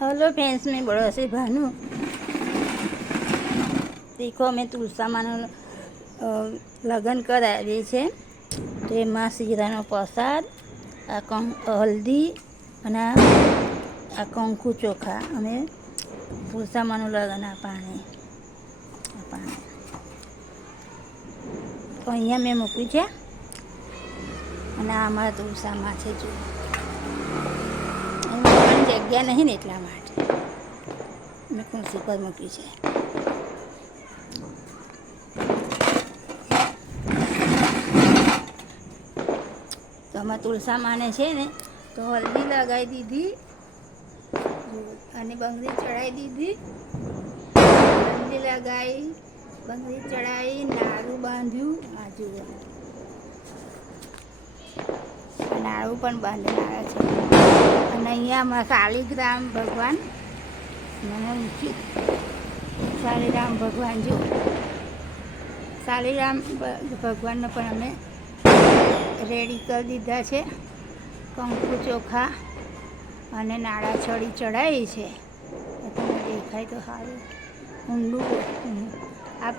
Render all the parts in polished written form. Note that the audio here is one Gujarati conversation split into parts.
हेलो फ्रेंड्स, मैं बड़ा से भानु। देखो मैं तुलसा मानो लगन करावी છે તો એમાં શીરાનો પ્રસાદ, આ હલ્દી અને આ કંકુ ચોખા અમે તુલસા માનું લગન આ પાણી તો અહીંયા મેં મૂક્યું છે અને આ અમારા તુલસામાં છે. જો એમાં જગ્યા નહીં ને એટલા માટે મેં ખુરશી પર મૂકી છે. તો આમાં તુલસા માને છે ને તો હલ્દી લગાવી દીધી અને બંગડી ચડાવી દીધી. હલ્દી લગાવી, બંગડી ચડાવી, નાળું બાંધ્યું. આ જુઓ નાળું પણ બાંધનારા છે. અને અહીંયા અમારા શાલિગ્રામ ભગવાન મને મૂક્યું. શાલિગ્રામ ભગવાન જો શાલિગ્રામ ભગવાનને પણ અમે રેડી કરી દીધા છે. કંકુ ચોખા અને નાળા છડી ચડાવી છે. તમને દેખાય તો સારું ઊંડું. આ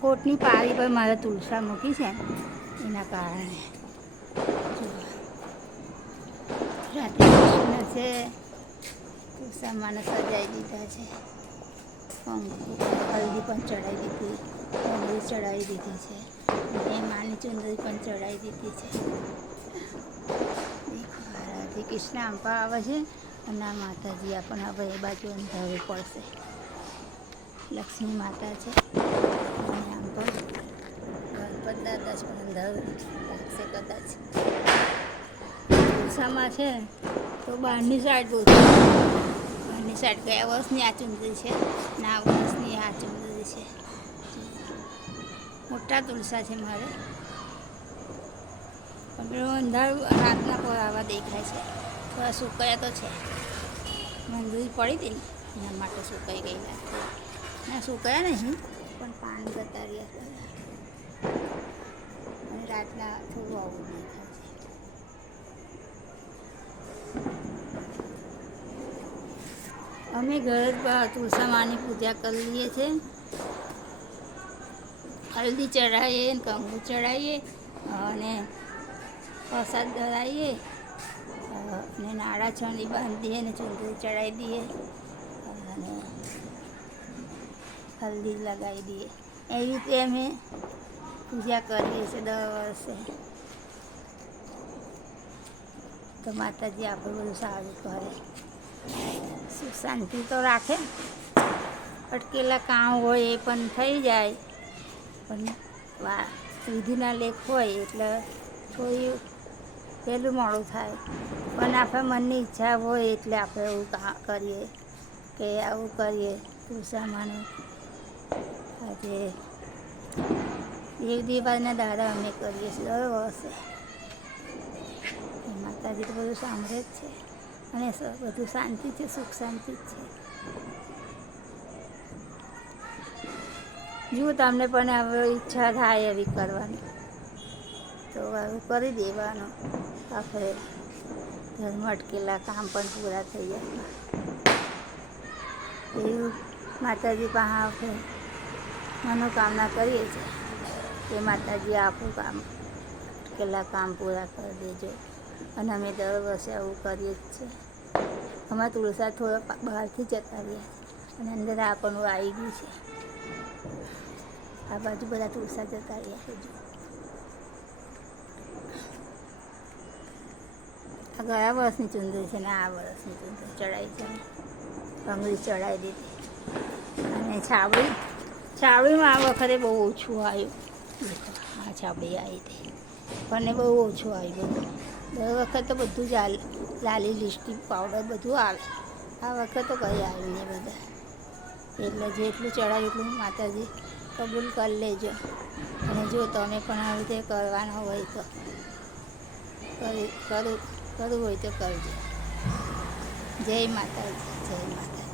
કોટની પારી પર મારે તુલસા મૂકી છે એના કારણે. રાતે કૃષ્ણ છે, તુલસા માને સજાવી દીધા છે. કંકુ હલ્દી પણ ચડાવી દીધી, ચુંદડી ચડાવી દીધી છે. એ માની ચુંદડી પણ ચડાવી દીધી છે. રાધે કૃષ્ણ આંપા આવે છે અને આ માતાજી આપણને હવે એ બાજુ અંધારું પડશે. લક્ષ્મી માતા છે અને આમ પણ ગણપત દાદા છે પણ અંધારું લાગશે કદાચ. તુલસામાં છે તો બહારની સાઈડ બહુ છે. બહારની સાઈડ ગયા વર્ષની આ ચુંદડી છે ને આ વર્ષની આ ચુંદડી છે. મોટા તુલસા છે મારે. પેલું અંધારું રાતના પર આવા દેખાય છે. થોડા સુકાયા તો છે, મંજૂરી પડી હતી ને એના માટે સુકાઈ ગયેલા. ના સુકાયા નહીં પણ પાણી જતા રહ્યા બધા. અને રાતના થોડું આવું દેખાય છે. અમે ઘરે તુલસા માની પૂજા કરી લઈએ છીએ. હલ્દી ચડાવીએ, કંકુ ચડાવીએ અને પ્રસાદ ધરાવીએ અને નાળા છણી બાંધીએ અને ચૂંદડી ચડાવી દઈએ અને હલ્દી લગાવી દઈએ. એવી રીતે અમે પૂજા કરીએ છીએ દર વર્ષે. તો માતાજી આપણું બધું સારું કરે, સુખ શાંતિ તો રાખે. અટકેલા કામ હોય એ પણ થઈ જાય. પણ વિધિના લેખ હોય એટલે થોડી પહેલું મોડું થાય. પણ આપણા મનની ઈચ્છા હોય એટલે આપણે એવું કરીએ કે આવું કરીએ. તુલસા માનું આજે એક દિવસના દાડા અમે કરીએ છીએ દર વર્ષે. માતાજી તો બધું સાંભળે જ છે અને બધું શાંતિ છે, સુખ શાંતિ જ છે. જો તમને પણ હવે ઈચ્છા થાય એવી કરવાની તો આવું કરી દેવાનું. આપણે ધર્મ અટકેલા કામ પણ પૂરા થઈ જાય. એવું માતાજી પાસે આપણે મનોકામના કરીએ છીએ કે માતાજી આપણું કામ અટકેલા કામ પૂરા કરી દેજો. અને અમે દર વર્ષે આવું કરીએ જ છીએ. અમારા તુલસા થોડા બહારથી જતા રહ્યા છે અને અંદર આપણું આવી ગયું છે. આ બાજુ બધા તુલસા જતા રહ્યા છે. જો આ ગયા વર્ષની ચુંદડી છે ને આ વર્ષની ચુંદડી ચડાવી છે. બંગડી ચડાવી દીધી અને છાવડીમાં આ વખતે બહુ ઓછું આવ્યું. આ છાવડી આવી હતી પણ બહુ ઓછું આવ્યું. દર વખત તો બધું જ લાલી લિપસ્ટિક પાવડર બધું આવે. આ વખત તો કંઈ આવ્યું નહીં બધા. એટલે જેટલું ચડાવ્યું એટલું માતાજી કબૂલ કરી લેજો. અને જો તમે પણ આવી રીતે કરવાના હોય તો કરવું હોય તો કરજો. જય માતાજી, જય માતાજી.